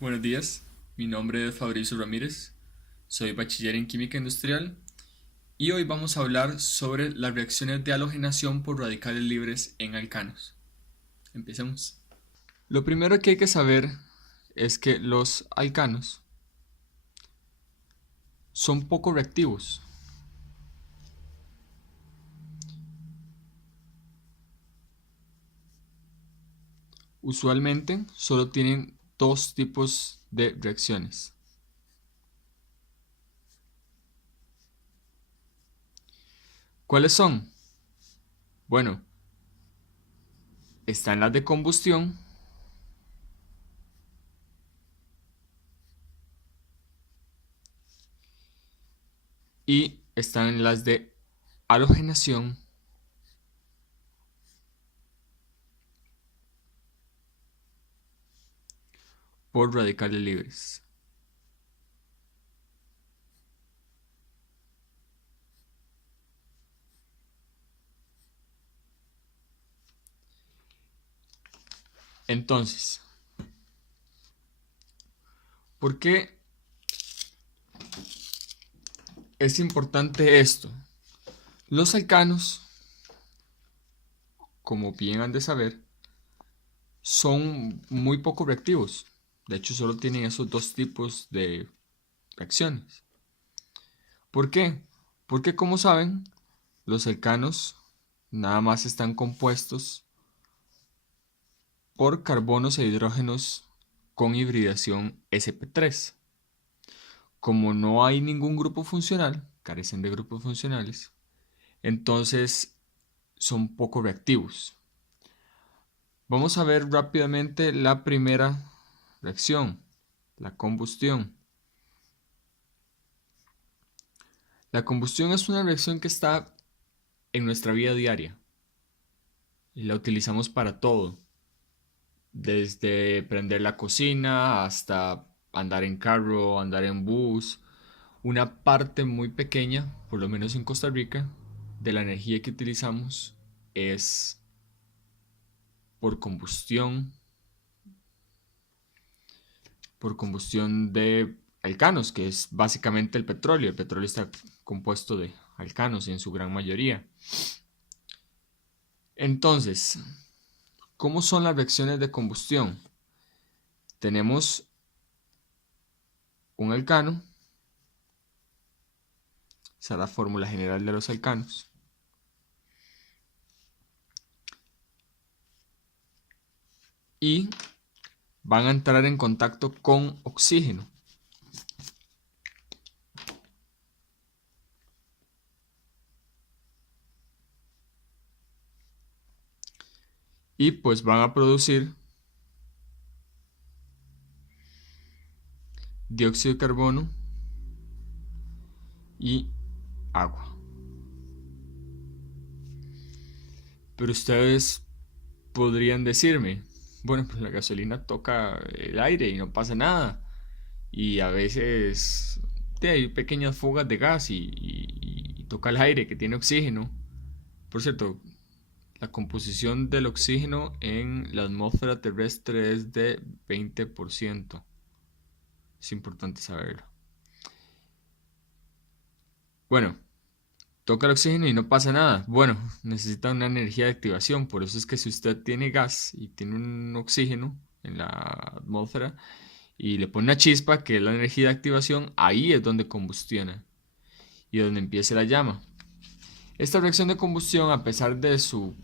Buenos días, mi nombre es Fabricio Ramírez, soy bachiller en Química Industrial y hoy vamos a hablar sobre las reacciones de halogenación por radicales libres en alcanos. Empecemos. Lo primero que hay que saber es que los alcanos son poco reactivos. Usualmente solo tienen dos tipos de reacciones. ¿Cuáles son? Bueno, están las de combustión y están las de halogenación por radicales libres. Entonces, ¿por qué es importante esto? Los alcanos, como bien han de saber, son muy poco reactivos. De hecho, solo tienen esos dos tipos de reacciones. ¿Por qué? Porque como saben, los alcanos nada más están compuestos por carbonos e hidrógenos con hibridación sp3. Como no hay ningún grupo funcional, carecen de grupos funcionales, entonces son poco reactivos. Vamos a ver rápidamente la primera reacción, la combustión. La combustión es una reacción que está en nuestra vida diaria y la utilizamos para todo, desde prender la cocina hasta andar en carro, andar en bus. Una parte muy pequeña, por lo menos en Costa Rica, de la energía que utilizamos es por combustión, de alcanos, que es básicamente el petróleo. El petróleo está compuesto de alcanos en su gran mayoría. Entonces, ¿cómo son las reacciones de combustión? Tenemos un alcano, esa es la fórmula general de los alcanos, y van a entrar en contacto con oxígeno. Y pues van a producir dióxido de carbono y agua. Pero ustedes podrían decirme, bueno, pues la gasolina toca el aire y no pasa nada. Y a veces hay pequeñas fugas de gas y toca el aire que tiene oxígeno. Por cierto, la composición del oxígeno en la atmósfera terrestre es de 20%. Es importante saberlo. Bueno, toca el oxígeno y no pasa nada. Bueno, necesita una energía de activación. Por eso es que si usted tiene gas y tiene un oxígeno en la atmósfera y le pone una chispa, que es la energía de activación, ahí es donde combustiona y donde empieza la llama. Esta reacción de combustión, a pesar de su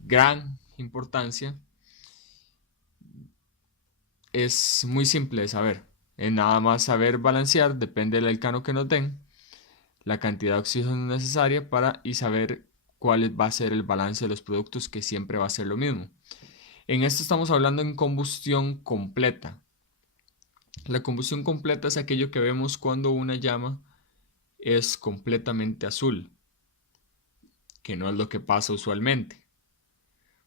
gran importancia, es muy simple de saber. Es nada más saber balancear, depende del alcano que nos den, la cantidad de oxígeno necesaria para y saber cuál va a ser el balance de los productos, que siempre va a ser lo mismo. En esto estamos hablando en combustión completa. La combustión completa es aquello que vemos cuando una llama es completamente azul, que no es lo que pasa usualmente.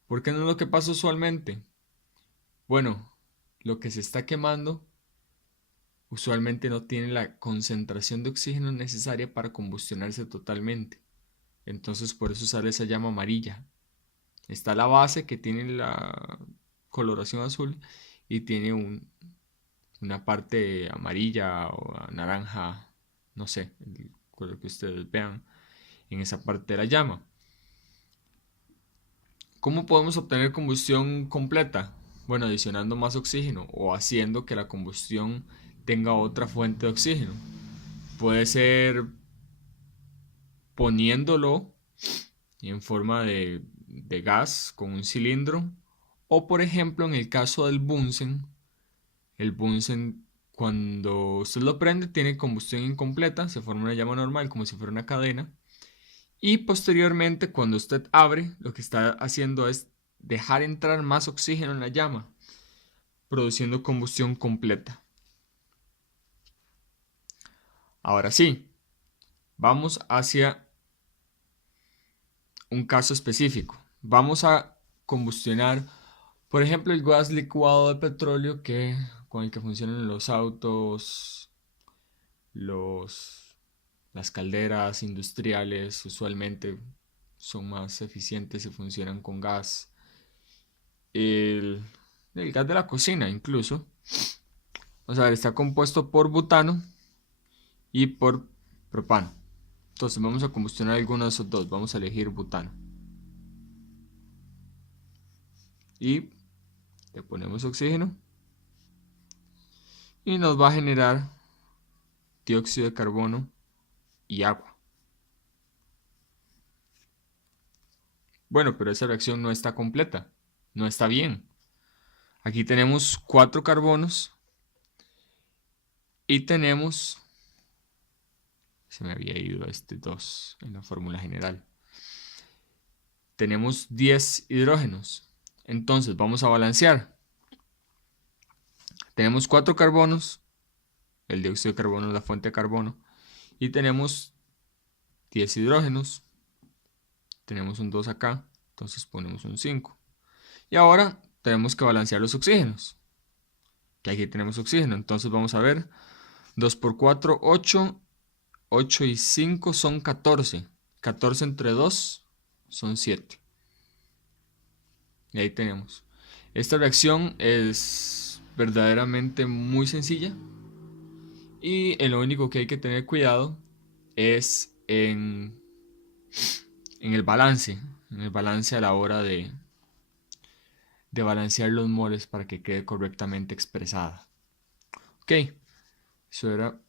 ¿Por qué no es lo que pasa usualmente? Bueno, lo que se está quemando usualmente no tiene la concentración de oxígeno necesaria para combustionarse totalmente. Entonces por eso sale esa llama amarilla. Está la base que tiene la coloración azul y tiene una parte amarilla o naranja, no sé, el color que ustedes vean en esa parte de la llama. ¿Cómo podemos obtener combustión completa? Bueno, adicionando más oxígeno o haciendo que la combustión tenga otra fuente de oxígeno. Puede ser poniéndolo en forma de gas con un cilindro, o por ejemplo en el caso del Bunsen, el Bunsen cuando usted lo prende tiene combustión incompleta, se forma una llama normal como si fuera una cadena, y posteriormente cuando usted abre lo que está haciendo es dejar entrar más oxígeno en la llama, produciendo combustión completa. Ahora sí, vamos hacia un caso específico. Vamos a combustionar, por ejemplo, el gas licuado de petróleo con el que funcionan los autos, las calderas industriales usualmente son más eficientes y funcionan con gas. El, el gas de la cocina incluso. Vamos a ver, está compuesto por butano y por propano. Entonces vamos a combustionar alguno de esos dos. Vamos a elegir butano. Y le ponemos oxígeno. Y nos va a generar dióxido de carbono y agua. Bueno, pero esa reacción no está completa. No está bien. Aquí tenemos 4 carbonos. Y tenemos... Se me había ido este 2 en la fórmula general. Tenemos 10 hidrógenos. Entonces vamos a balancear. Tenemos 4 carbonos. El dióxido de carbono es la fuente de carbono. Y tenemos 10 hidrógenos. Tenemos un 2 acá. Entonces ponemos un 5. Y ahora tenemos que balancear los oxígenos. Que aquí tenemos oxígeno. Entonces vamos a ver. 2 por 4, 8. 8 y 5 son 14. 14 entre 2 son 7. Y ahí tenemos. Esta reacción es verdaderamente muy sencilla. Y lo único que hay que tener cuidado es en el balance. En el balance a la hora de balancear los moles para que quede correctamente expresada. Ok, eso era.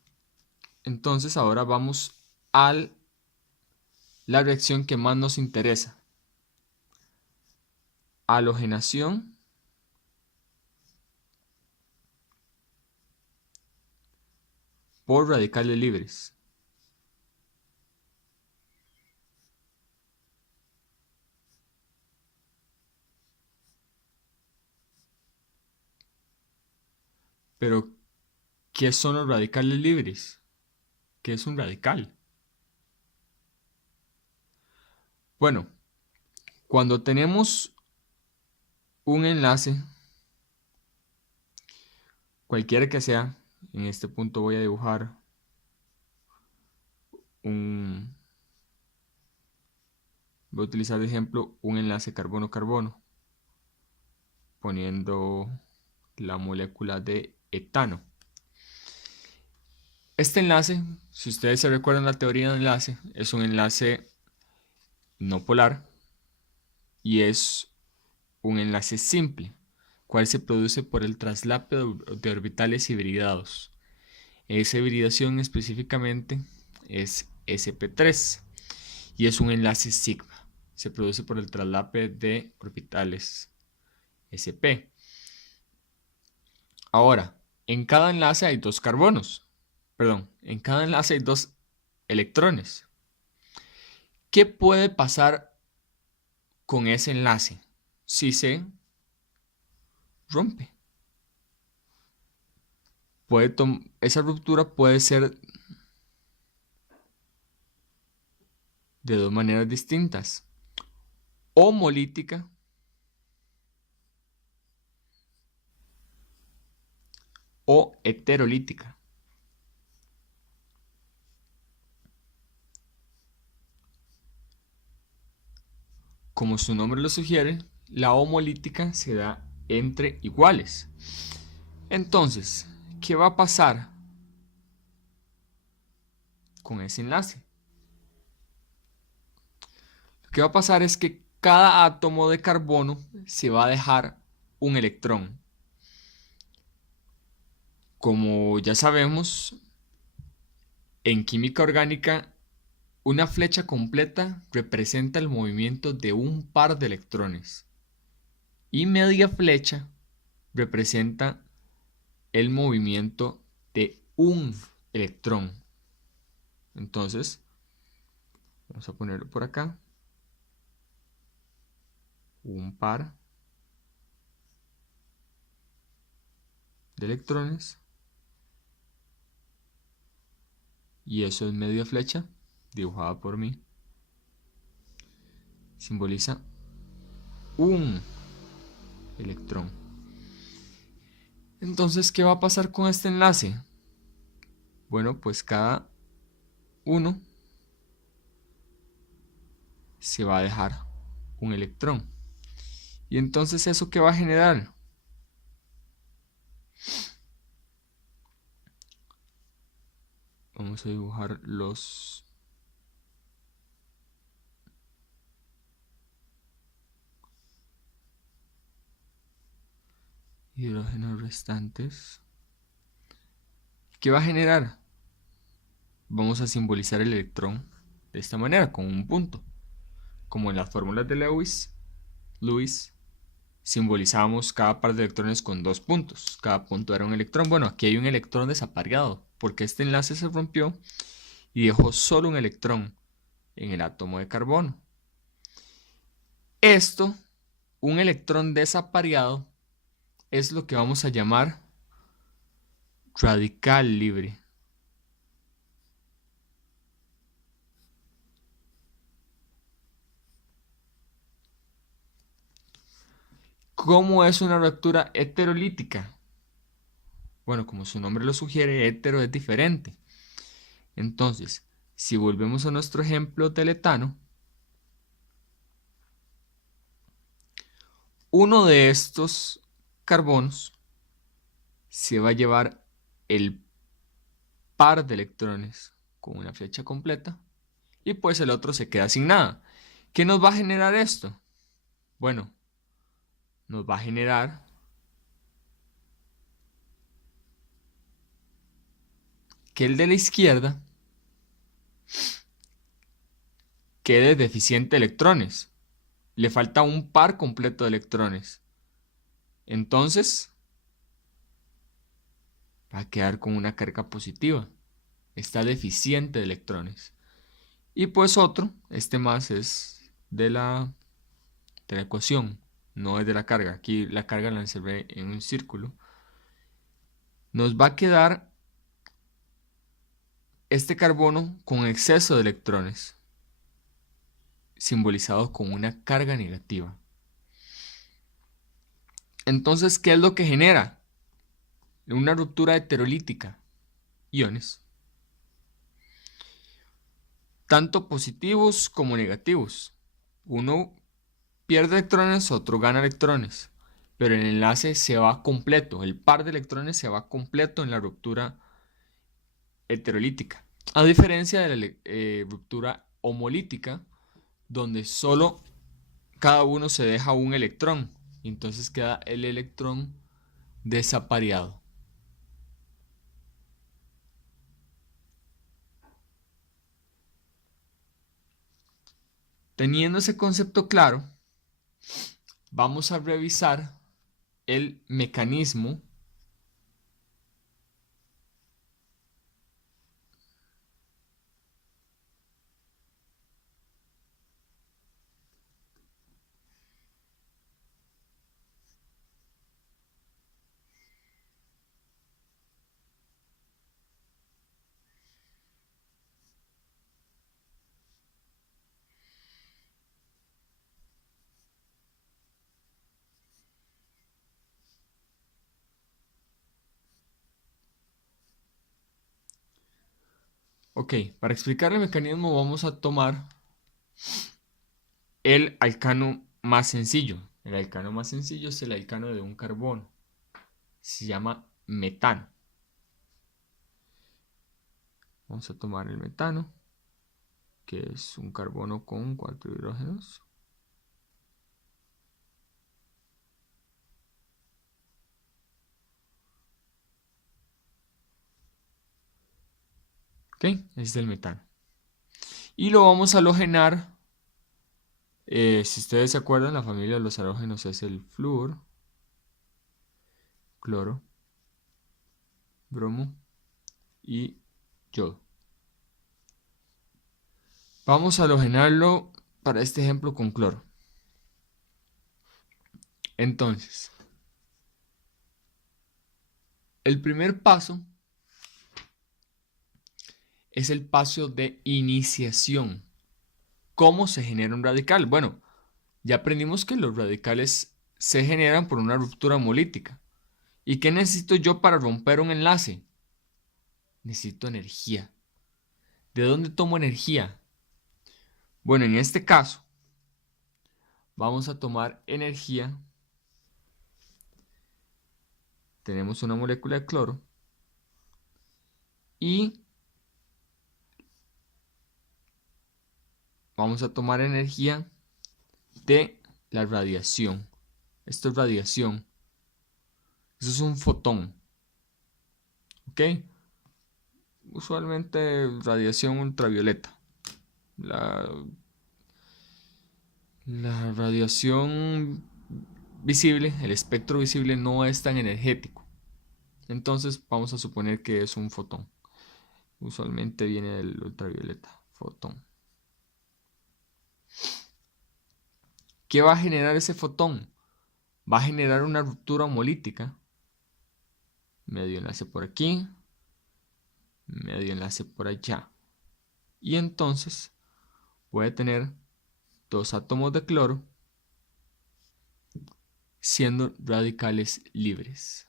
Entonces ahora vamos a la reacción que más nos interesa. Halogenación por radicales libres. Pero, ¿qué son los radicales libres? ¿Qué es un radical? Bueno, cuando tenemos un enlace, cualquiera que sea, en este punto voy a dibujar voy a utilizar de ejemplo un enlace carbono-carbono, poniendo la molécula de etano. Este enlace, si ustedes se recuerdan la teoría de enlace, es un enlace no polar y es un enlace simple, cual se produce por el traslape de orbitales hibridados. Esa hibridación específicamente es sp3 y es un enlace sigma. Se produce por el traslape de orbitales sp. Ahora, en cada enlace hay 2 carbonos. Perdón, en cada enlace hay 2 electrones. ¿Qué puede pasar con ese enlace si se rompe? Esa ruptura puede ser de 2 maneras distintas: homolítica o heterolítica. Como su nombre lo sugiere, la homolítica se da entre iguales. Entonces, ¿qué va a pasar con ese enlace? Lo que va a pasar es que cada átomo de carbono se va a dejar un electrón. Como ya sabemos, en química orgánica, una flecha completa representa el movimiento de un par de electrones y media flecha representa el movimiento de un electrón. Entonces, vamos a ponerlo por acá. Un par de electrones. Y eso es media flecha, dibujada por mí. Simboliza un electrón. Entonces, ¿qué va a pasar con este enlace? Bueno, pues cada uno se va a dejar un electrón. Y entonces, ¿eso qué va a generar? Vamos a dibujar los hidrógenos restantes. ¿Qué va a generar? Vamos a simbolizar el electrón de esta manera, con un punto. Como en las fórmulas de Lewis, simbolizamos cada par de electrones con 2 puntos. Cada punto era un electrón. Bueno, aquí hay un electrón desapareado, porque este enlace se rompió y dejó solo un electrón en el átomo de carbono. Esto, un electrón desapareado, es lo que vamos a llamar radical libre. ¿Cómo es una ruptura heterolítica? Bueno, como su nombre lo sugiere, hetero es diferente. Entonces, si volvemos a nuestro ejemplo del etano, uno de estos carbonos se va a llevar el par de electrones con una flecha completa y pues el otro se queda sin nada. ¿Qué nos va a generar esto? Bueno, nos va a generar que el de la izquierda quede deficiente de electrones. Le falta un par completo de electrones. Entonces, va a quedar con una carga positiva. Está deficiente de electrones. Y pues otro, este más es de la ecuación, no es de la carga. Aquí la carga la encerré en un círculo. Nos va a quedar este carbono con exceso de electrones, simbolizado con una carga negativa. Entonces, ¿qué es lo que genera? Una ruptura heterolítica, iones, tanto positivos como negativos. Uno pierde electrones, otro gana electrones, pero el enlace se va completo, el par de electrones se va completo en la ruptura heterolítica, a diferencia de la ruptura homolítica, donde solo cada uno se deja un electrón, y entonces queda el electrón desapareado. Teniendo ese concepto claro, vamos a revisar el mecanismo Ok, para explicar el mecanismo vamos a tomar el alcano más sencillo. El alcano más sencillo es el alcano de un carbono. Se llama metano. Vamos a tomar el metano, que es un carbono con 4 hidrógenos. Ok, es el metano. Y lo vamos a halogenar. Si ustedes se acuerdan, la familia de los halógenos es el flúor, cloro, bromo y yodo. Vamos a halogenarlo para este ejemplo con cloro. Entonces, el primer paso es el paso de iniciación. ¿Cómo se genera un radical? Bueno, ya aprendimos que los radicales se generan por una ruptura homolítica. ¿Y qué necesito yo para romper un enlace? Necesito energía. ¿De dónde tomo energía? Bueno, en este caso, vamos a tomar energía. Tenemos una molécula de cloro y vamos a tomar energía de la radiación. Esto es radiación. Eso es un fotón. ¿Ok? Usualmente radiación ultravioleta. La radiación visible, el espectro visible no es tan energético. Entonces vamos a suponer que es un fotón. Usualmente viene del ultravioleta, fotón. ¿Qué va a generar ese fotón? Va a generar una ruptura homolítica. Medio enlace por aquí, medio enlace por allá. Y entonces voy a tener dos átomos de cloro siendo radicales libres.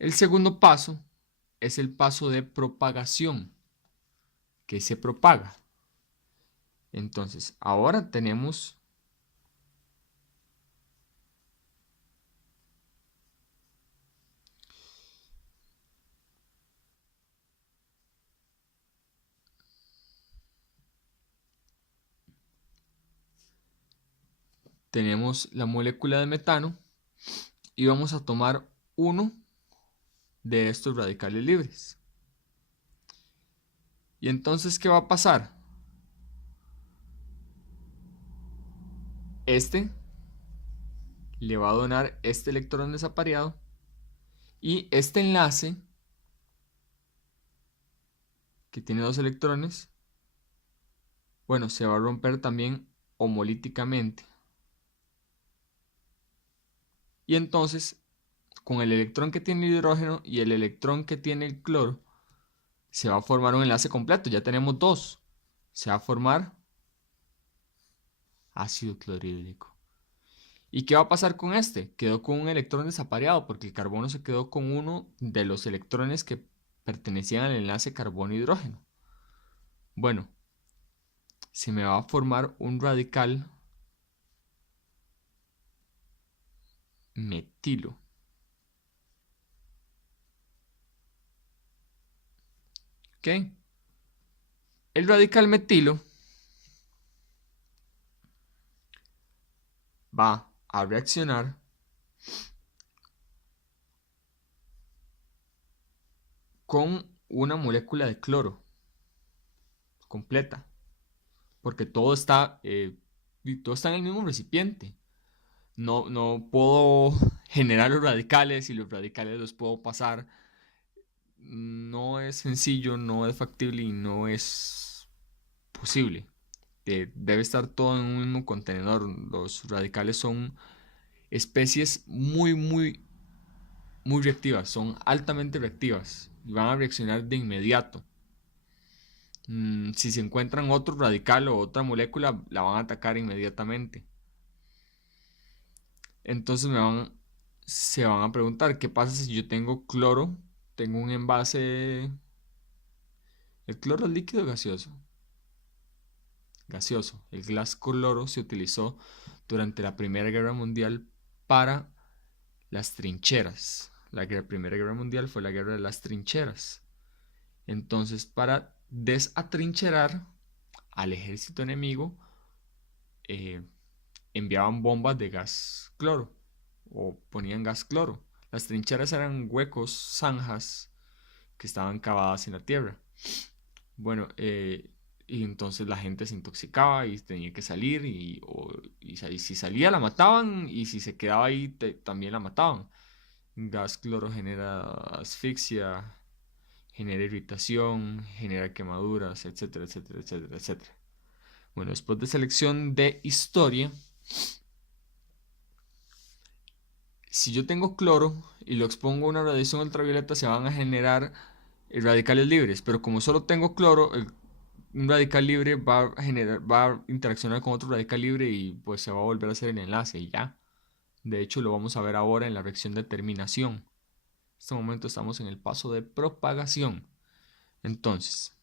El segundo paso es el paso de propagación, que se propaga. Entonces, ahora tenemos la molécula de metano y vamos a tomar uno de estos radicales libres. Y entonces, ¿qué va a pasar? Este le va a donar este electrón desapareado y este enlace, que tiene dos electrones, bueno, se va a romper también homolíticamente. Y entonces, con el electrón que tiene el hidrógeno y el electrón que tiene el cloro, se va a formar un enlace completo. Ya tenemos dos. Se va a formar ácido clorhídrico. ¿Y qué va a pasar con este? Quedó con un electrón desapareado porque el carbono se quedó con uno de los electrones que pertenecían al enlace carbono-hidrógeno. Bueno, se me va a formar un radical metilo. ¿Ok? El radical metilo va a reaccionar con una molécula de cloro completa, porque todo está en el mismo recipiente. No puedo generar los radicales y los radicales los puedo pasar. No es sencillo, no es factible y no es posible. Debe estar todo en un mismo contenedor. Los radicales son especies muy reactivas, son altamente reactivas y van a reaccionar de inmediato. Si se encuentran otro radical o otra molécula, la van a atacar inmediatamente. Entonces se van a preguntar, ¿qué pasa si yo tengo cloro? Tengo un envase. ¿El cloro es líquido o gaseoso? Gaseoso. El gas cloro se utilizó durante la Primera Guerra Mundial para las trincheras. La Primera Guerra Mundial fue la guerra de las trincheras. Entonces, para desatrincherar al ejército enemigo, eh, enviaban bombas de gas cloro o ponían gas cloro. Las trincheras eran huecos, zanjas que estaban cavadas en la tierra. Bueno, y entonces la gente se intoxicaba y tenía que salir y si salía la mataban y si se quedaba ahí también la mataban. Gas cloro genera asfixia, genera irritación, genera quemaduras, etcétera, etcétera, etcétera, etcétera. Bueno, después de selección de historia, si yo tengo cloro y lo expongo a una radiación ultravioleta, se van a generar radicales libres, pero como solo tengo cloro, un radical libre va a interaccionar con otro radical libre y pues se va a volver a hacer el enlace y ya. De hecho, lo vamos a ver ahora en la reacción de terminación. En este momento estamos en el paso de propagación. Entonces,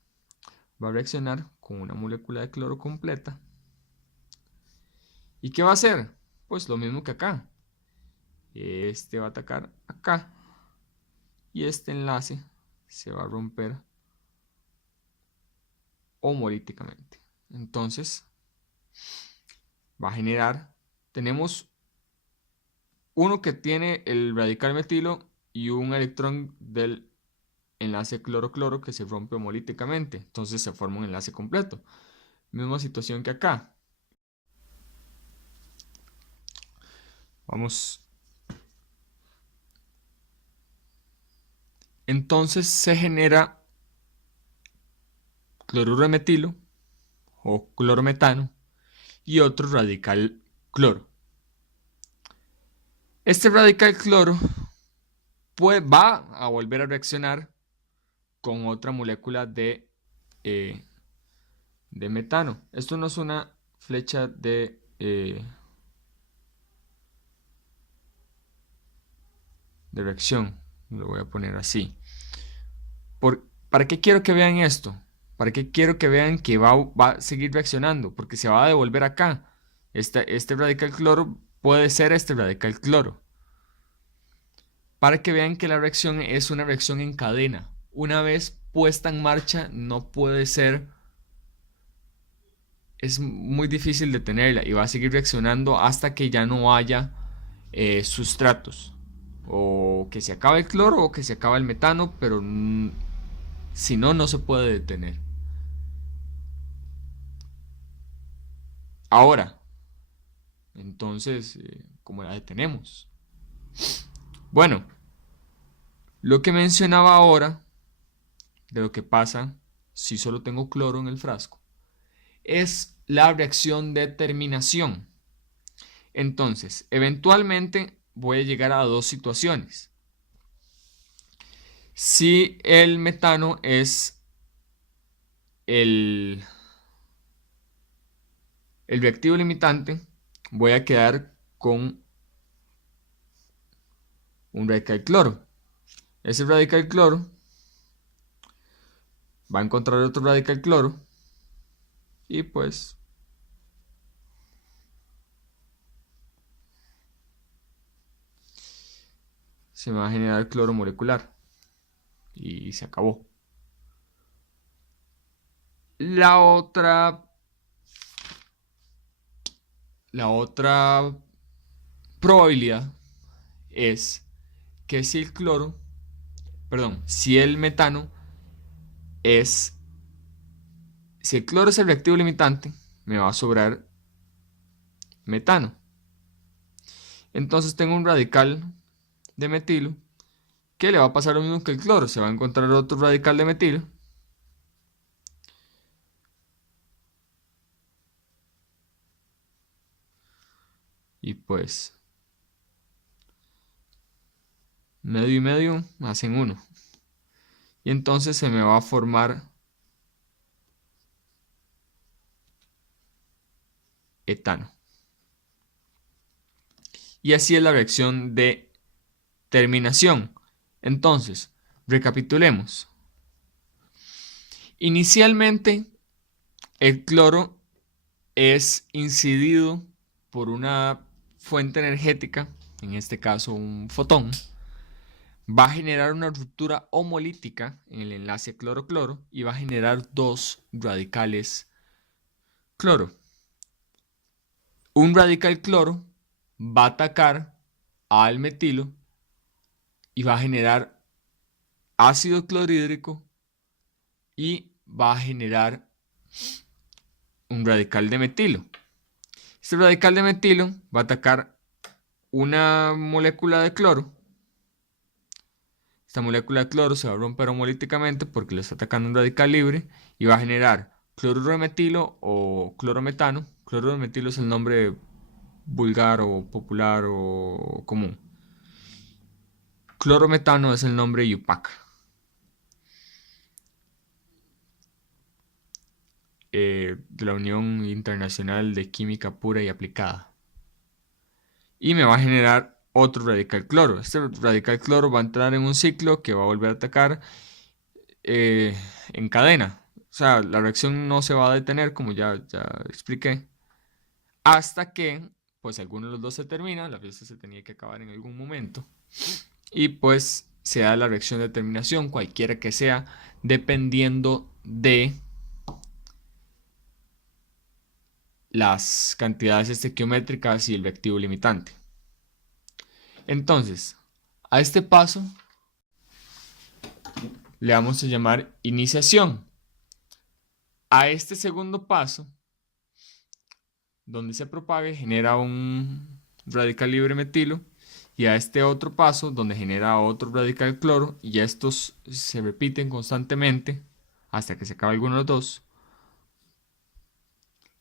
va a reaccionar con una molécula de cloro completa. ¿Y qué va a hacer? Pues lo mismo que acá. Este va a atacar acá y este enlace se va a romper homolíticamente. Entonces, va a generar, tenemos uno que tiene el radical metilo y un electrón del enlace cloro-cloro que se rompe homolíticamente. Entonces se forma un enlace completo. Misma situación que acá. Vamos. Entonces se genera cloruro de metilo o clorometano y otro radical cloro. Este radical cloro va a volver a reaccionar con otra molécula de metano. Esto no es una flecha de reacción. Lo voy a poner así. ¿Para qué quiero que vean esto? ¿Para qué quiero que vean que va a seguir reaccionando? Porque se va a devolver acá. Este radical cloro puede ser este radical cloro. Para que vean que la reacción es una reacción en cadena. Una vez puesta en marcha, no puede ser. Es muy difícil detenerla y va a seguir reaccionando hasta que ya no haya sustratos. O que se acabe el cloro o que se acabe el metano, pero si no, no se puede detener. Ahora, entonces, ¿cómo la detenemos? Bueno, lo que mencionaba ahora de lo que pasa si solo tengo cloro en el frasco es la reacción de terminación. Entonces, eventualmente voy a llegar a dos situaciones. Si el metano es el reactivo limitante, voy a quedar con un radical cloro. Ese radical cloro va a encontrar otro radical cloro y pues se me va a generar cloro molecular y se acabó. La otra probabilidad es que si el metano es, si el cloro es el reactivo limitante, me va a sobrar metano. Entonces tengo un radical de metilo que le va a pasar lo mismo que el cloro, se va a encontrar otro radical de metilo y pues medio y medio hacen uno y entonces se me va a formar etano. Y así es la reacción de terminación. Entonces, recapitulemos. Inicialmente, el cloro es incidido por una fuente energética, en este caso un fotón. va a generar una ruptura homolítica en el enlace cloro-cloro y va a generar dos radicales cloro. Un radical cloro va a atacar al metilo y va a generar ácido clorhídrico y va a generar un radical de metilo. Este radical de metilo va a atacar una molécula de cloro. Esta molécula de cloro se va a romper homolíticamente porque le está atacando un radical libre y va a generar cloruro de metilo o clorometano. Cloruro de metilo es el nombre vulgar o popular o común. Clorometano es el nombre IUPAC. De la Unión Internacional de Química Pura y Aplicada. Y me va a generar otro radical cloro. Este radical cloro va a entrar en un ciclo que va a volver a atacar en cadena. O sea, la reacción no se va a detener, como ya expliqué, hasta que pues alguno de los dos se termina. La fiesta se tenía que acabar en algún momento y pues se da la reacción de terminación, cualquiera que sea, dependiendo de las cantidades estequiométricas y el reactivo limitante. Entonces, a este paso le vamos a llamar iniciación. A este segundo paso, donde se propague, genera un radical libre metilo, y a este otro paso, donde genera otro radical cloro, y estos se repiten constantemente hasta que se acabe alguno de los dos,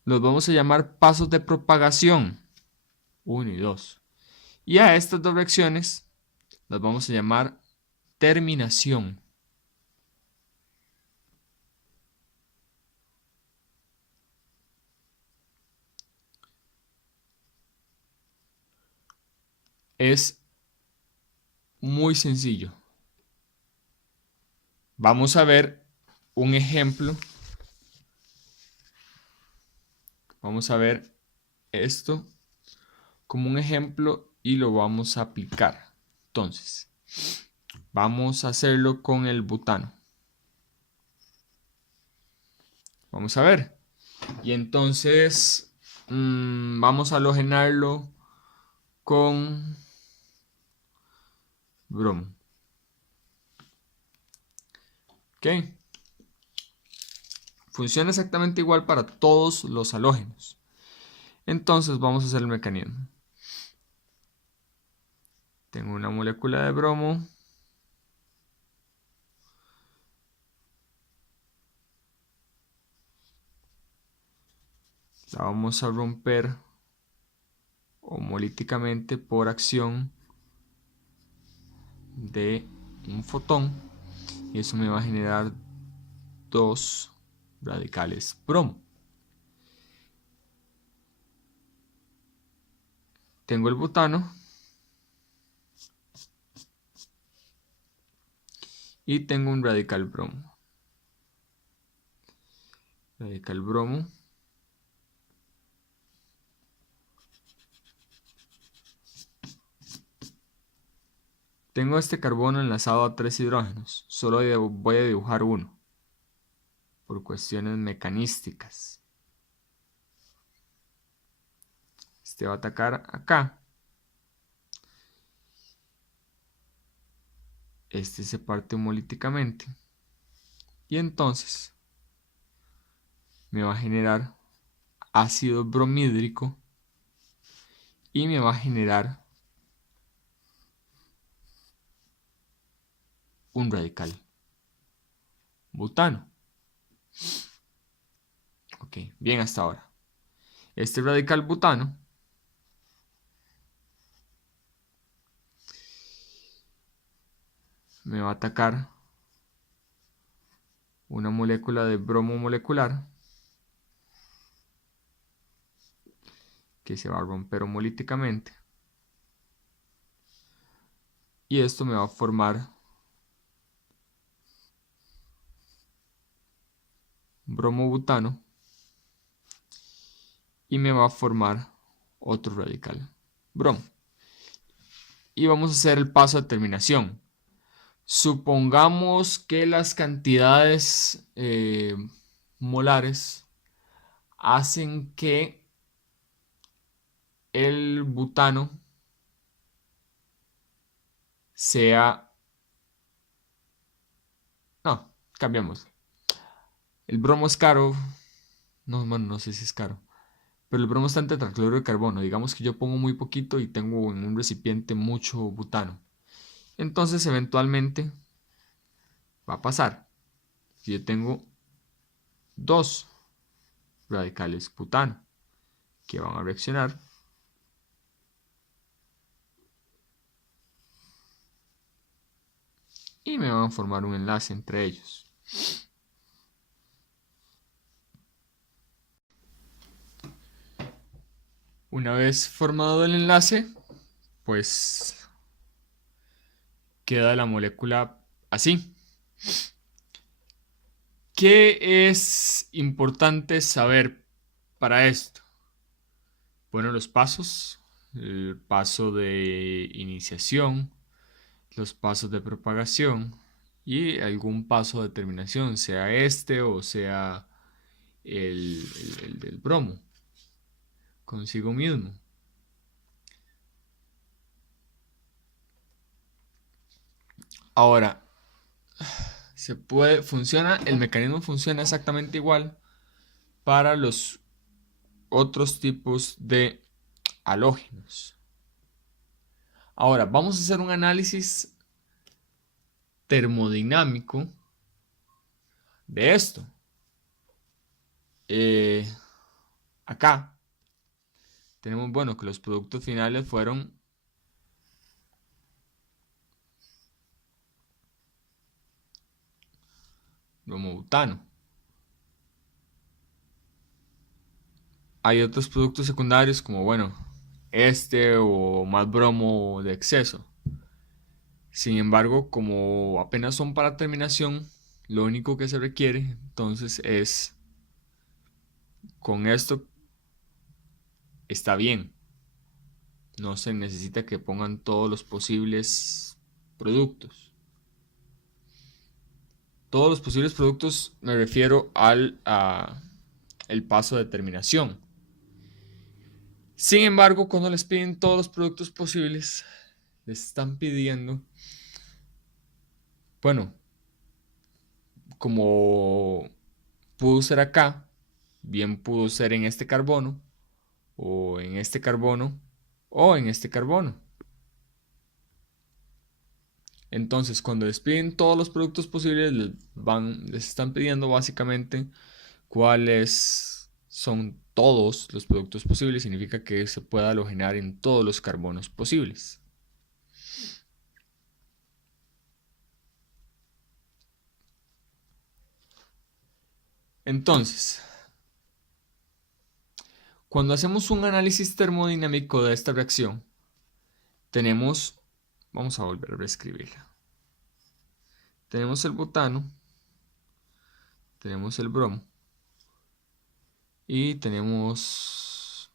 los vamos a llamar pasos de propagación 1 y 2. Y a estas dos reacciones las vamos a llamar terminación. Es muy sencillo. Vamos a ver un ejemplo. Vamos a ver esto como un ejemplo y lo vamos a aplicar. Entonces, vamos a hacerlo con el butano. Vamos a ver. Y entonces vamos a halogenarlo con bromo. Ok. Funciona exactamente igual para todos los halógenos. Entonces vamos a hacer el mecanismo. Tengo una molécula de bromo. La vamos a romper homolíticamente por acción de un fotón. Y eso me va a generar dos radicales bromo. Tengo el butano y tengo un radical bromo. Radical bromo. Tengo este carbono enlazado a 3 hidrógenos. Solo voy a dibujar uno por cuestiones mecanísticas. Este va a atacar acá. Este se parte homolíticamente. Y entonces me va a generar ácido bromhídrico y me va a generar un radical butano. Ok, bien hasta ahora. Este radical butano me va a atacar una molécula de bromo molecular que se va a romper homolíticamente. Y esto me va a formar bromobutano y me va a formar otro radical bromo. Y vamos a hacer el paso de terminación. Supongamos que las cantidades molares hacen que el butano sea... No, cambiamos. El bromo es caro. No, bueno, no sé si es caro. Pero el bromo está en tetracloruro de carbono. Digamos que yo pongo muy poquito y tengo en un recipiente mucho butano. Entonces, eventualmente va a pasar. Si yo tengo dos radicales butano que van a reaccionar, y me van a formar un enlace entre ellos. Una vez formado el enlace, pues queda la molécula así. ¿Qué es importante saber para esto? Bueno, los pasos, el paso de iniciación, los pasos de propagación y algún paso de terminación, sea este o sea el del bromo, consigo mismo. Ahora, el mecanismo funciona exactamente igual para los otros tipos de halógenos. Ahora, vamos a hacer un análisis termodinámico de esto. Acá tenemos, bueno, que los productos finales fueron bromobutano. Hay otros productos secundarios como, bueno, este o más bromo de exceso. Sin embargo, como apenas son para terminación, lo único que se requiere entonces es, con esto está bien. No se necesita que pongan todos los posibles productos. Todos los posibles productos me refiero al el paso de terminación. Sin embargo, cuando les piden todos los productos posibles, les están pidiendo, bueno, como pudo ser acá, bien pudo ser en este carbono, o en este carbono, o en este carbono. Entonces, cuando les piden todos los productos posibles, les están pidiendo básicamente cuáles son todos los productos posibles. Significa que se pueda halogenar en todos los carbonos posibles. Entonces, cuando hacemos un análisis termodinámico de esta reacción, tenemos, vamos a volver a reescribirla. Tenemos el butano, tenemos el bromo y tenemos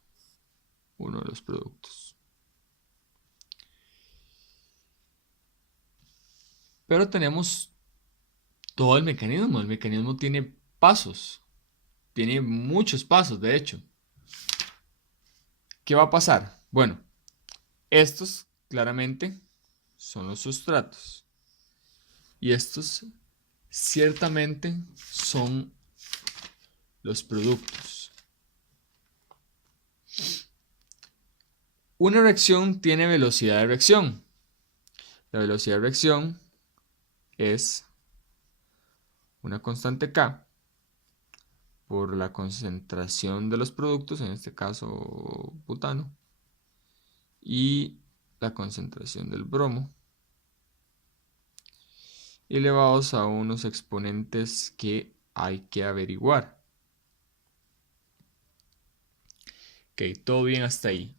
uno de los productos. Pero tenemos todo el mecanismo. El mecanismo tiene pasos, tiene muchos pasos, de hecho. ¿Qué va a pasar? Bueno, estos claramente son los sustratos y estos ciertamente son los productos. Una reacción tiene velocidad de reacción. La velocidad de reacción es una constante K por la concentración de los productos, en este caso butano, y la concentración del bromo, elevados a unos exponentes que hay que averiguar. Ok, todo bien hasta ahí.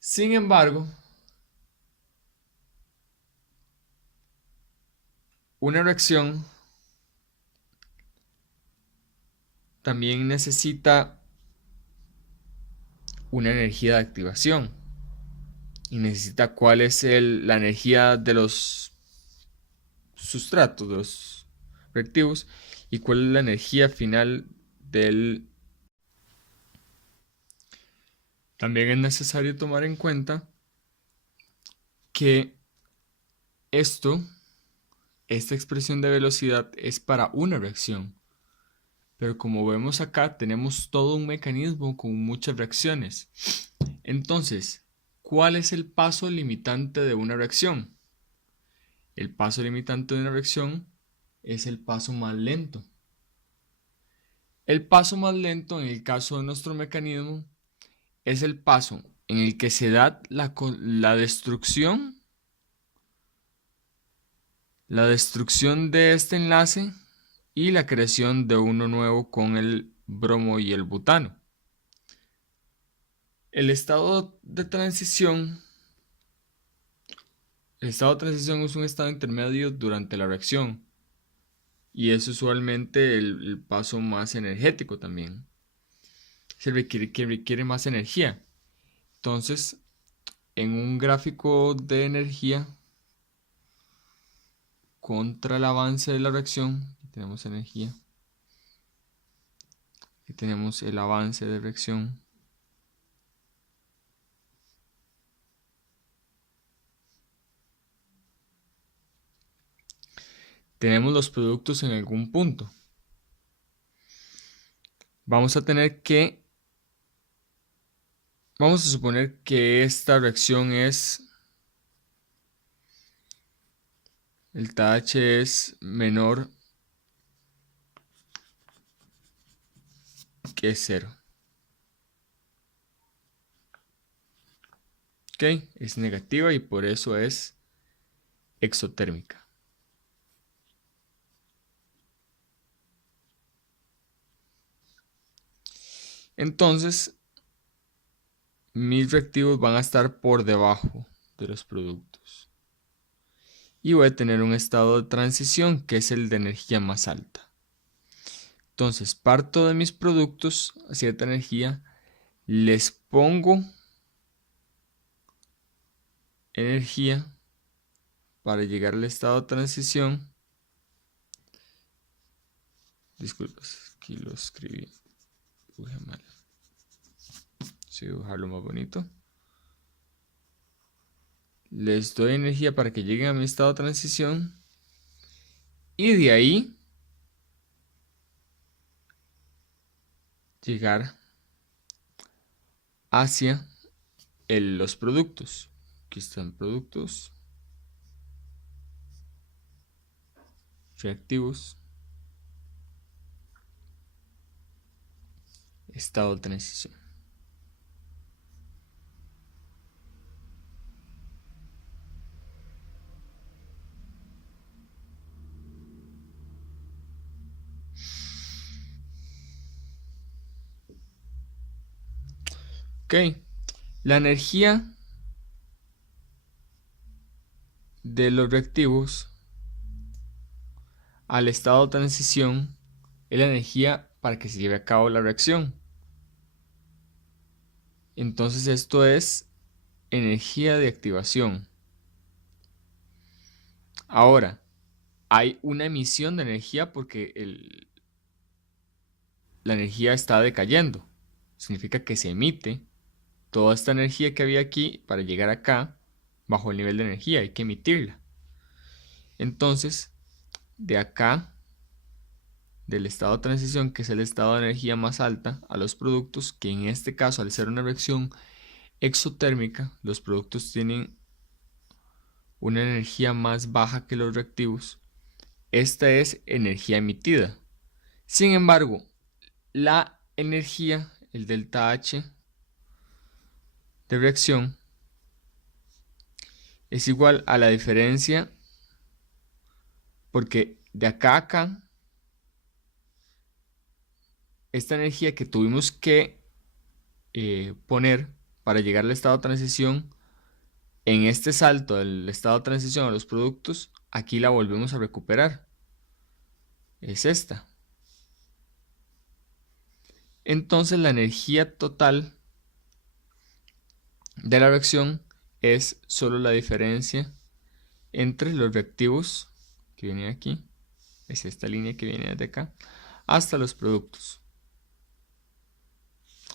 Sin embargo, una reacción también necesita una energía de activación y necesita cuál es la energía de los sustratos, de los reactivos, y cuál es la energía final del... También es necesario tomar en cuenta que esta expresión de velocidad es para una reacción. Pero como vemos acá, tenemos todo un mecanismo con muchas reacciones. Entonces, ¿cuál es el paso limitante de una reacción? El paso limitante de una reacción es el paso más lento. El paso más lento en el caso de nuestro mecanismo es el paso en el que se da la destrucción de este enlace y la creación de uno nuevo con el bromo y el butano. El estado de transición es un estado intermedio durante la reacción y es usualmente el paso más energético también. Que requiere más energía. Entonces, en un gráfico de energía contra el avance de la reacción, tenemos energía y tenemos el avance de reacción. Tenemos los productos en algún punto. Vamos a suponer que esta reacción es, el TH es menor que 0. Ok, es negativa y por eso es exotérmica. Entonces, mis reactivos van a estar por debajo de los productos. Y voy a tener un estado de transición que es el de energía más alta. Entonces, parto de mis productos a cierta energía, les pongo energía para llegar al estado de transición. Disculpas, aquí lo escribí. Dibujé mal. Sí, dibujarlo más bonito. Les doy energía para que lleguen a mi estado de transición. Y de ahí llegar hacia los productos. Aquí están productos, reactivos, estado de transición. Ok, la energía de los reactivos al estado de transición es la energía para que se lleve a cabo la reacción. Entonces esto es energía de activación. Ahora, hay una emisión de energía porque la energía está decayendo. Significa que se emite toda esta energía que había aquí para llegar acá bajo el nivel de energía. Hay que emitirla. Entonces, de acá, del estado de transición, que es el estado de energía más alta, a los productos, que en este caso, al ser una reacción exotérmica, los productos tienen una energía más baja que los reactivos. Esta es energía emitida. Sin embargo, la energía, el delta H de reacción, es igual a la diferencia, porque de acá a acá, esta energía que tuvimos que poner para llegar al estado de transición, en este salto del estado de transición a los productos, aquí la volvemos a recuperar. Es esta. Entonces la energía total de la reacción es solo la diferencia entre los reactivos que viene de aquí, es esta línea que viene desde acá, hasta los productos.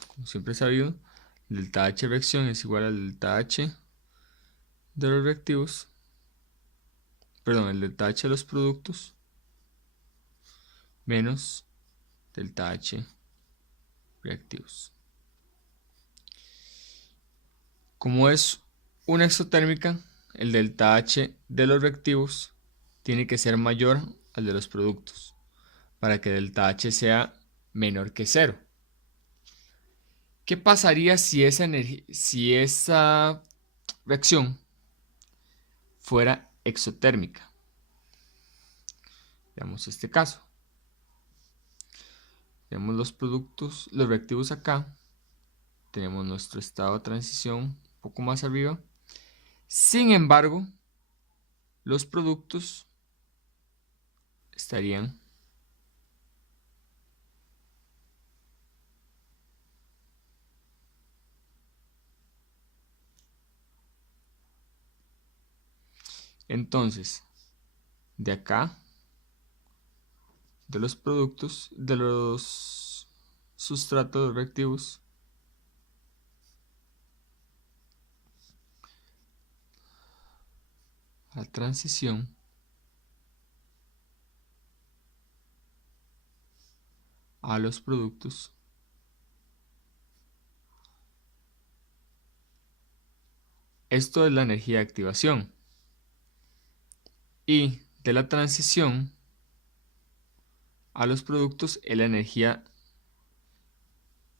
Como siempre he sabido, el delta H reacción es igual al delta H de los reactivos, perdón, el delta H de los productos menos delta H reactivos. Como es una exotérmica, el delta H de los reactivos tiene que ser mayor al de los productos para que delta H sea menor que 0. ¿Qué pasaría si esa reacción fuera exotérmica? Veamos este caso. Tenemos los productos, los reactivos acá. Tenemos nuestro estado de transición un poco más arriba. Sin embargo, los productos estarían entonces de acá, de los productos, de los sustratos reactivos, a transición a los productos, esto es la energía de activación, y de la transición a los productos es la energía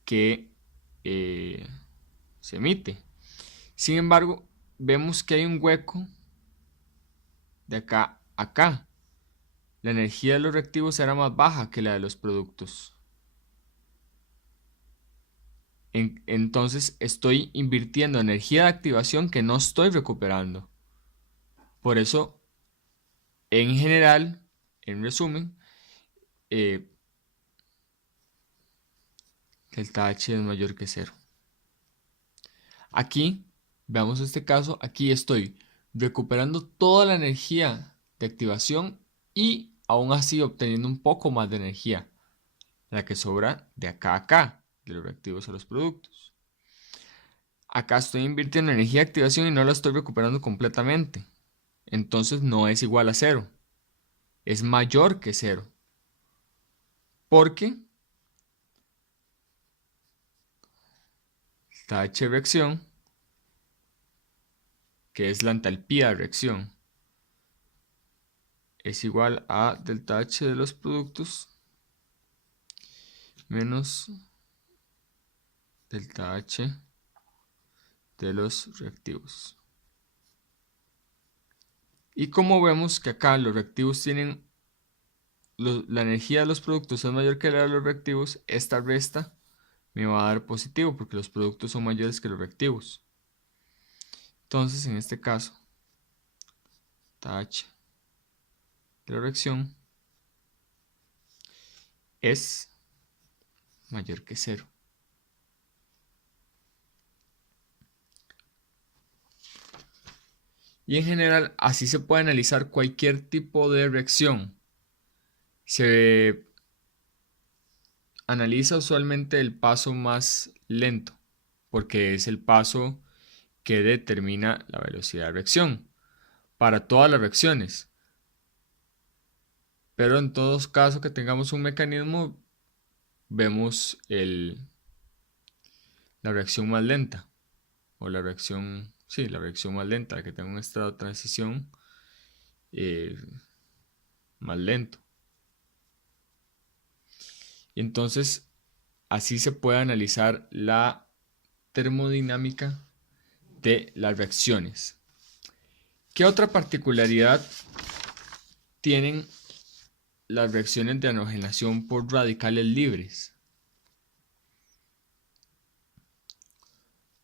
que se emite. Sin embargo, vemos que hay un hueco de acá a acá. La energía de los reactivos será más baja que la de los productos. Entonces estoy invirtiendo energía de activación que no estoy recuperando. Por eso, en general, en resumen, delta H es mayor que 0. Aquí, veamos este caso, aquí estoy recuperando toda la energía de activación y aún así obteniendo un poco más de energía, la que sobra de acá a acá, de los reactivos a los productos. Acá estoy invirtiendo energía de activación y no la estoy recuperando completamente. Entonces no es igual a 0. Es mayor que 0. Porque esta H reacción, que es la entalpía de reacción, es igual a delta H de los productos menos delta H de los reactivos. Y como vemos que acá los reactivos tienen la energía de los productos es mayor que la de los reactivos, esta resta me va a dar positivo porque los productos son mayores que los reactivos. Entonces, en este caso, H de la reacción es mayor que 0. Y en general, así se puede analizar cualquier tipo de reacción. Se analiza usualmente el paso más lento, porque es el paso que determina la velocidad de reacción para todas las reacciones. Pero en todos casos que tengamos un mecanismo, vemos la reacción más lenta, o la reacción más lenta, que tenga un estado de transición más lento. Y entonces, así se puede analizar la termodinámica de las reacciones. ¿Qué otra particularidad tienen las reacciones de halogenación por radicales libres?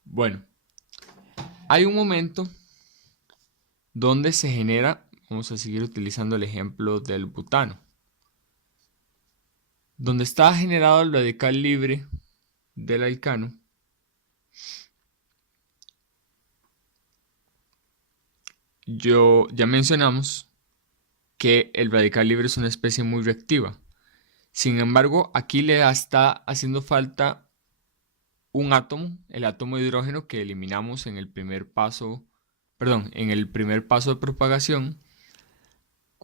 Bueno, hay un momento donde se genera, vamos a seguir utilizando el ejemplo del butano, donde está generado el radical libre del alcano. Ya mencionamos que el radical libre es una especie muy reactiva. Sin embargo, aquí le está haciendo falta un átomo, el átomo de hidrógeno que eliminamos en el primer paso, en el primer paso de propagación,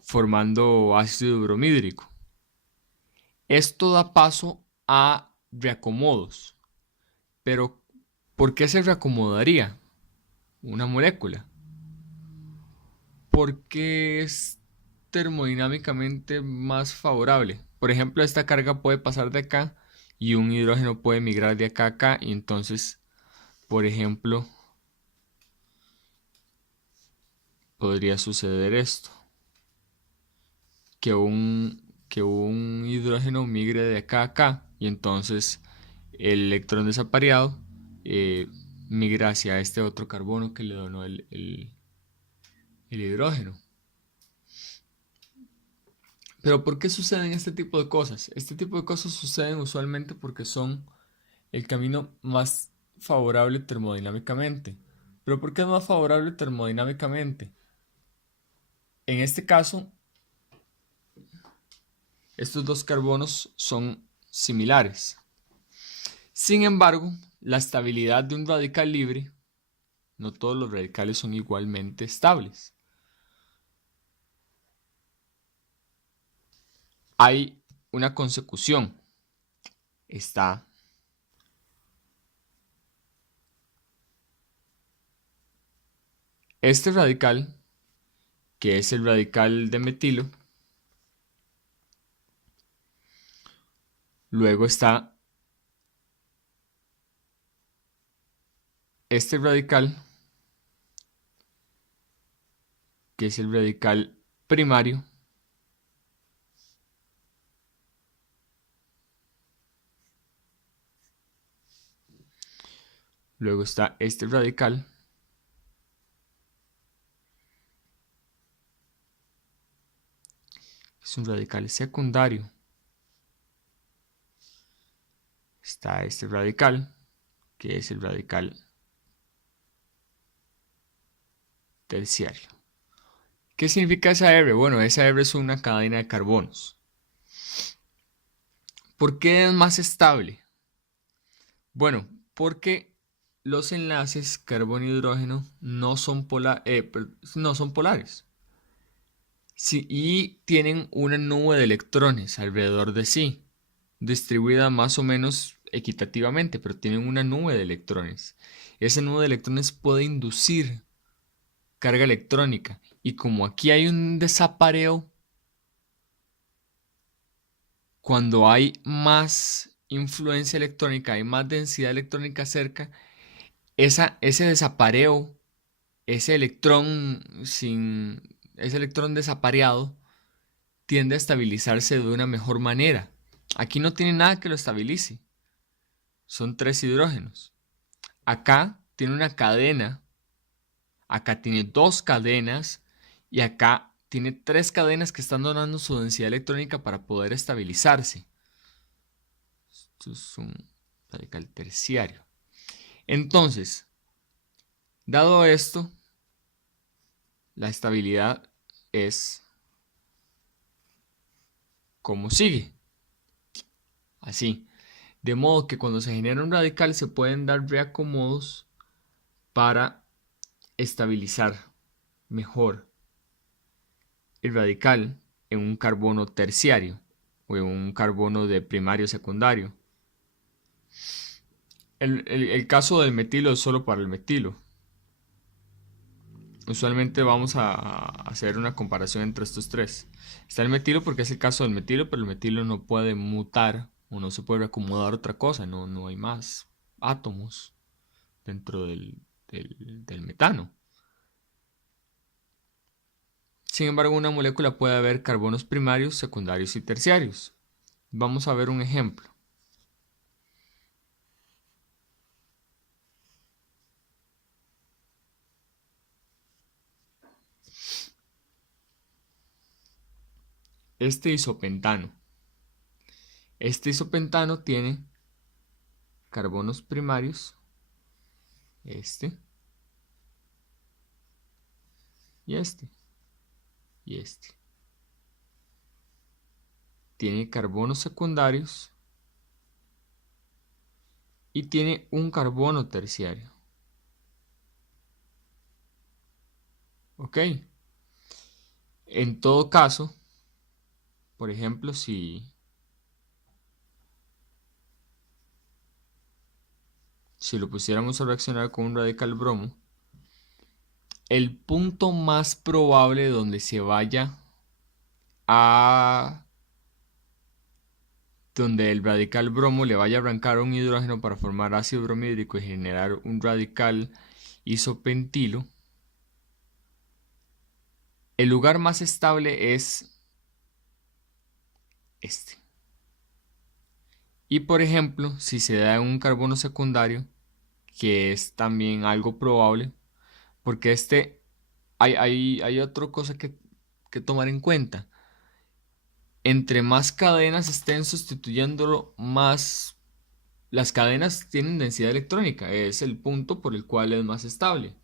formando ácido bromídrico. Esto da paso a reacomodos. Pero, ¿por qué se reacomodaría una molécula? Porque es termodinámicamente más favorable. Por ejemplo, esta carga puede pasar de acá y un hidrógeno puede migrar de acá a acá, y entonces, por ejemplo, podría suceder esto, que un hidrógeno migre de acá a acá, y entonces el electrón desapareado eh, migra hacia este otro carbono que le donó el hidrógeno. Pero ¿por qué suceden este tipo de cosas? Este tipo de cosas suceden usualmente porque son el camino más favorable termodinámicamente. ¿Pero por qué es más favorable termodinámicamente? En este caso, estos dos carbonos son similares. Sin embargo, la estabilidad de un radical libre, no todos los radicales son igualmente estables. Hay una consecución. Está este radical, que es el radical de metilo. Luego está este radical, que es el radical primario. Luego está este radical, es un radical secundario. Está este radical, que es el radical terciario. ¿Qué significa esa R? Bueno, esa R es una cadena de carbonos. ¿Por qué es más estable? Bueno, porque los enlaces carbono-hidrógeno no son polares. Sí, y tienen una nube de electrones alrededor de sí, distribuida más o menos equitativamente, pero tienen una nube de electrones. Esa nube de electrones puede inducir carga electrónica, y como aquí hay un desapareo, cuando hay más influencia electrónica, hay más densidad electrónica cerca, ese desapareo, ese electrón desapareado tiende a estabilizarse de una mejor manera. Aquí no tiene nada que lo estabilice. Son tres hidrógenos. Acá tiene una cadena. Acá tiene dos cadenas. Y acá tiene tres cadenas que están donando su densidad electrónica para poder estabilizarse. Esto es un radical terciario. Entonces, dado esto, la estabilidad es como sigue. Así. De modo que cuando se genera un radical se pueden dar reacomodos para estabilizar mejor el radical en un carbono terciario o en un carbono de primario secundario. El caso del metilo es solo para el metilo. Usualmente vamos a hacer una comparación entre estos tres. Está el metilo porque es el caso del metilo, pero el metilo no puede mutar o no se puede reacomodar otra cosa, no hay más átomos dentro del metano. Sin embargo, una molécula puede haber carbonos primarios, secundarios y terciarios. Vamos a ver un ejemplo. Este isopentano. Este isopentano tiene carbonos primarios, este, y este, y este. tiene carbonos secundarios y tiene un carbono terciario. ¿Ok? En todo caso, por ejemplo, si lo pusiéramos a reaccionar con un radical bromo, el punto más probable donde se vaya a... donde el radical bromo le vaya a arrancar un hidrógeno para formar ácido bromídrico y generar un radical isopentilo, el lugar más estable es este. Y por ejemplo, si se da en un carbono secundario, que es también algo probable, porque hay otra cosa que tomar en cuenta. Entre más cadenas estén sustituyéndolo, más las cadenas tienen densidad electrónica, es el punto por el cual es más estable.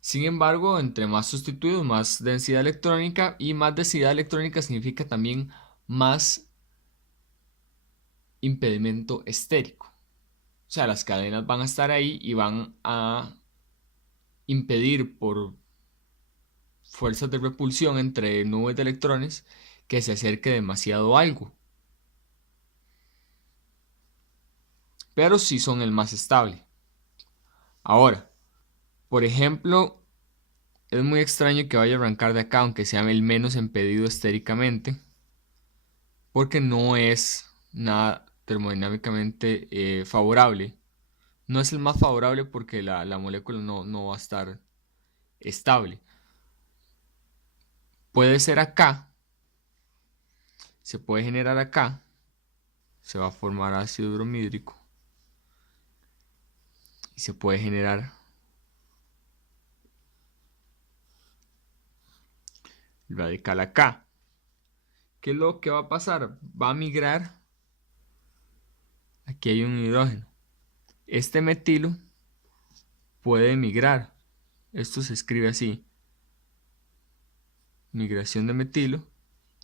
Sin embargo, entre más sustituidos, más densidad electrónica, y más densidad electrónica significa también más impedimento estérico. O sea, las cadenas van a estar ahí y van a impedir por fuerzas de repulsión entre nubes de electrones que se acerque demasiado a algo. Pero sí son el más estable. Ahora, por ejemplo, es muy extraño que vaya a arrancar de acá, aunque sea el menos impedido estéricamente, porque no es nada termodinámicamente favorable. No es el más favorable porque la molécula no va a estar estable. Puede ser acá, se puede generar acá, se va a formar ácido bromídrico y se puede generar radical acá. ¿Qué es lo que va a pasar? Va a migrar. Aquí hay un hidrógeno. Este metilo puede migrar. Esto se escribe así. Migración de metilo.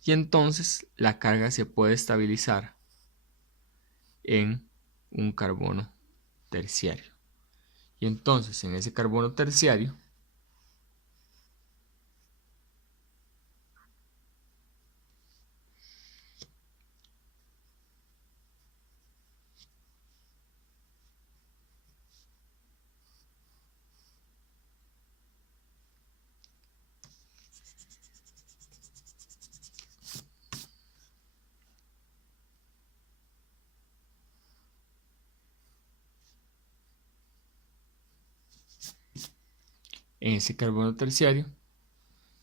Y entonces la carga se puede estabilizar en un carbono terciario. Y entonces en ese carbono terciario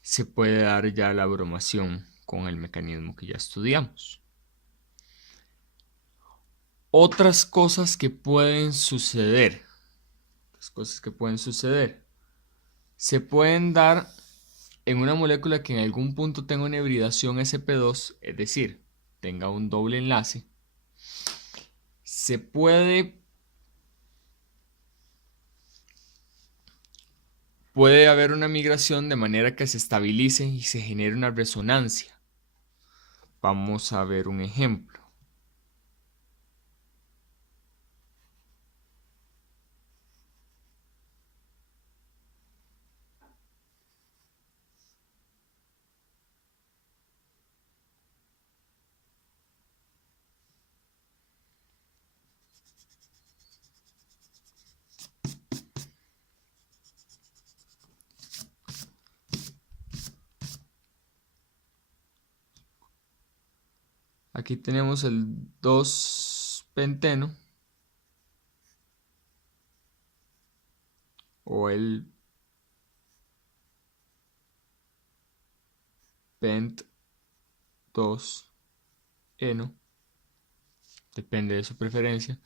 se puede dar ya la bromación con el mecanismo que ya estudiamos. Otras cosas que pueden suceder. Se pueden dar en una molécula que en algún punto tenga una hibridación sp2, es decir, tenga un doble enlace. Puede haber una migración de manera que se estabilice y se genere una resonancia. Vamos a ver un ejemplo. Aquí tenemos el 2-penteno o el pent 2-eno, depende de su preferencia.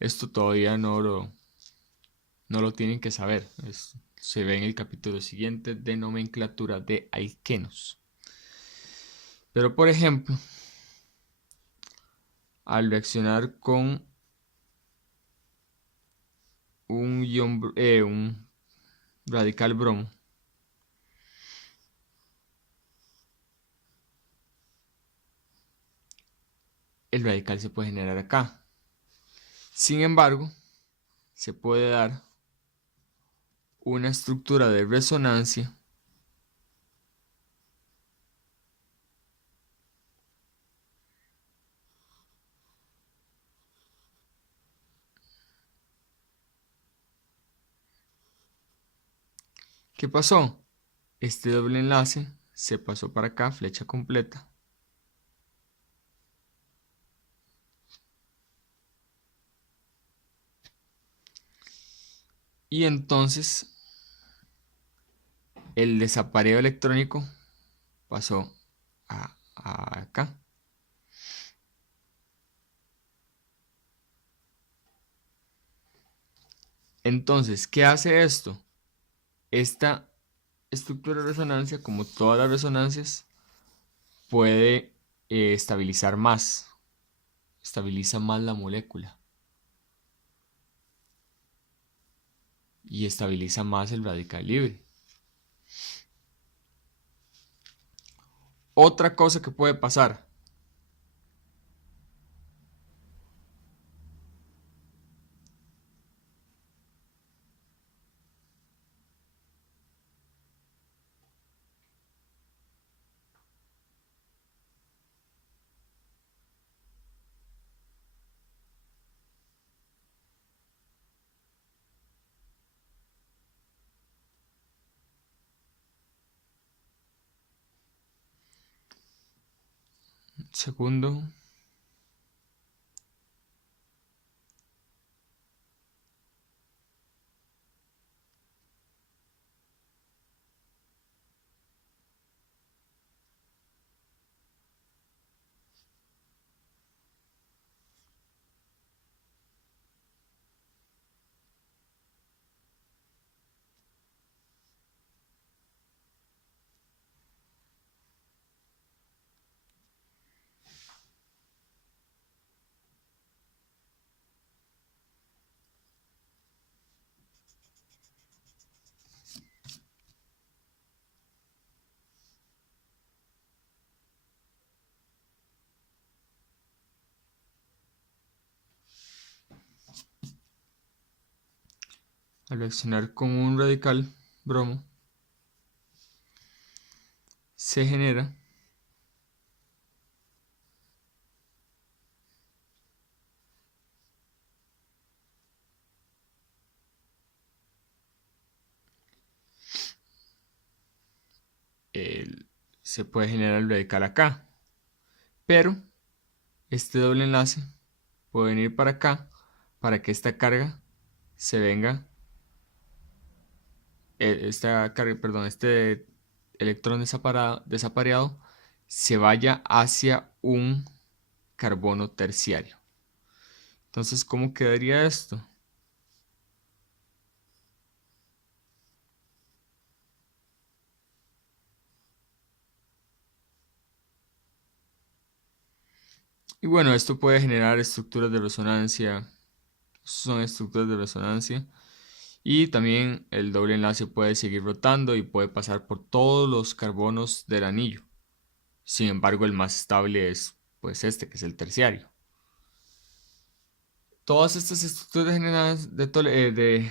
Esto todavía no lo tienen que saber. Se ve en el capítulo siguiente de nomenclatura de alquenos. Pero por ejemplo, al reaccionar con un radical bromo, el radical se puede generar acá. Sin embargo, se puede dar una estructura de resonancia ¿Qué pasó? Este doble enlace se pasó para acá, flecha completa. Y entonces el desapareo electrónico pasó acá. Entonces, ¿qué hace esto? Esta estructura de resonancia, como todas las resonancias, puede estabilizar más. Estabiliza más la molécula. Y estabiliza más el radical libre. Otra cosa que puede pasar. Segundo. Al reaccionar con un radical bromo, se genera se puede generar el radical acá, pero este doble enlace puede venir para acá para que esta carga se venga, este electrón desapareado se vaya hacia un carbono terciario. Entonces, ¿cómo quedaría esto? Y bueno, esto puede generar estructuras de resonancia. Son estructuras de resonancia. Y también el doble enlace puede seguir rotando y puede pasar por todos los carbonos del anillo. Sin embargo, el más estable es pues este, que es el terciario. Todas estas estructuras generadas de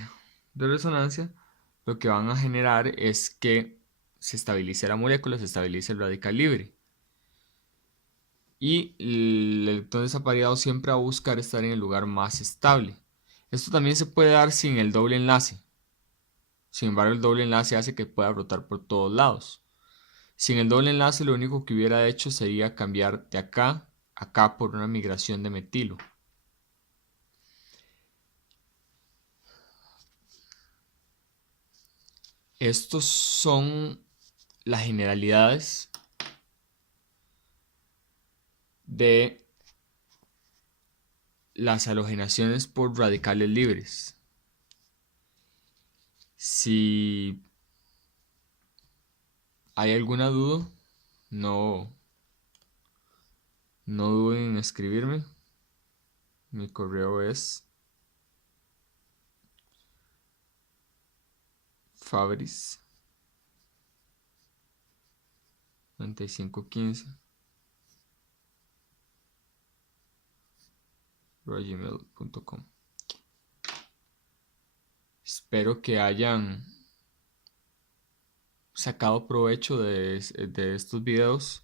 resonancia lo que van a generar es que se estabilice la molécula, se estabilice el radical libre. Y el electrón desapareado siempre va a buscar estar en el lugar más estable. Esto también se puede dar sin el doble enlace. Sin embargo, el doble enlace hace que pueda rotar por todos lados. Sin el doble enlace, lo único que hubiera hecho sería cambiar de acá a acá por una migración de metilo. Estos son las generalidades de las halogenaciones por radicales libres. Si hay alguna duda, no duden en escribirme. Mi correo es fabris9515 gmail.com. Espero que hayan sacado provecho de estos videos,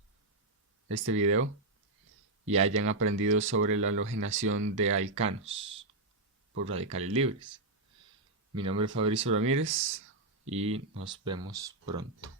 este video, y hayan aprendido sobre la halogenación de alcanos por radicales libres. Mi nombre es Fabricio Ramírez y nos vemos pronto.